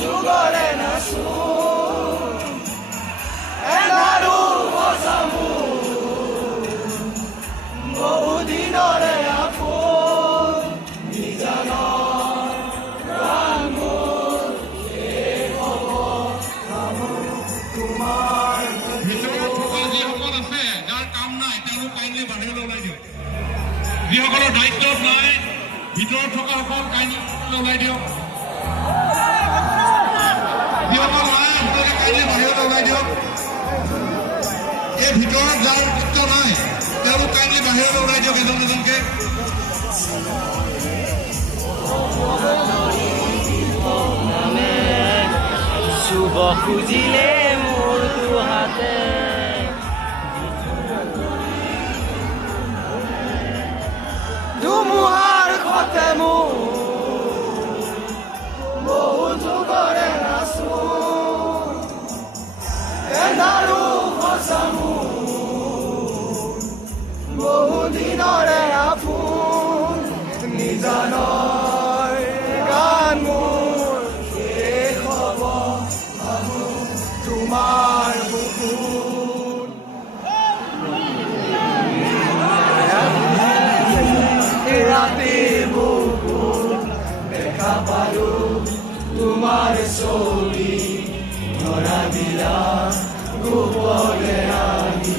যুগৰে নাচো এনাৰো বজামো বহুদিনৰে আপোন নিজানৰ প্ৰাণ মোৰ শেষ হ'ব তোমাৰ ভিতৰত থকা যিসকল আছে যাৰ কাম নাই তেওঁলোক কাইণ্ডলি বাহিৰলৈ ওলাই দিয়ক যিসকলৰ দায়িত্বত নাই ভিতৰত থকা সকল কাইণ্ডলি ওলাই দিয়ক যিসকল নাই আপোনালোকে কাইণ্ডলি বাহিৰলৈ ওলাই দিয়ক এই ভিতৰত যাৰ দায়িত্ব নাই তেওঁলোক কাইণ্ডলি বাহিৰলৈ ওলাই দিয়ক এজন এজনকে শুভ খুজিলে মোৰ দুহাতে ধুমুহাৰ সতে মোৰ বহু যুগৰে নাচো এন্ধাৰো সঁচামো বহুদিনৰে আপোন নিজানৰ গান মোৰ শেষ হ'ব তোমাৰ বুকুত ৰাতি বুকুত দেখা পালো তোমাৰ ছবি ধৰা দিলা গোপনে আহি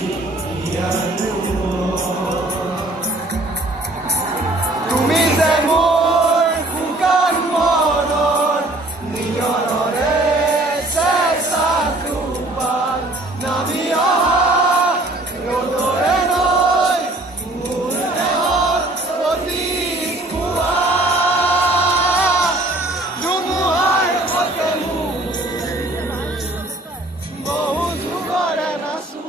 তুমি যে মোৰ শুকান মনৰ নিয়ৰৰে চেঁচা টোপাল নামি অহা ৰ'দৰে নৈ মোৰ দেহত প্ৰতিকুৱা ধুমুহাৰ সতে মোৰ বহু যুগৰে নাচো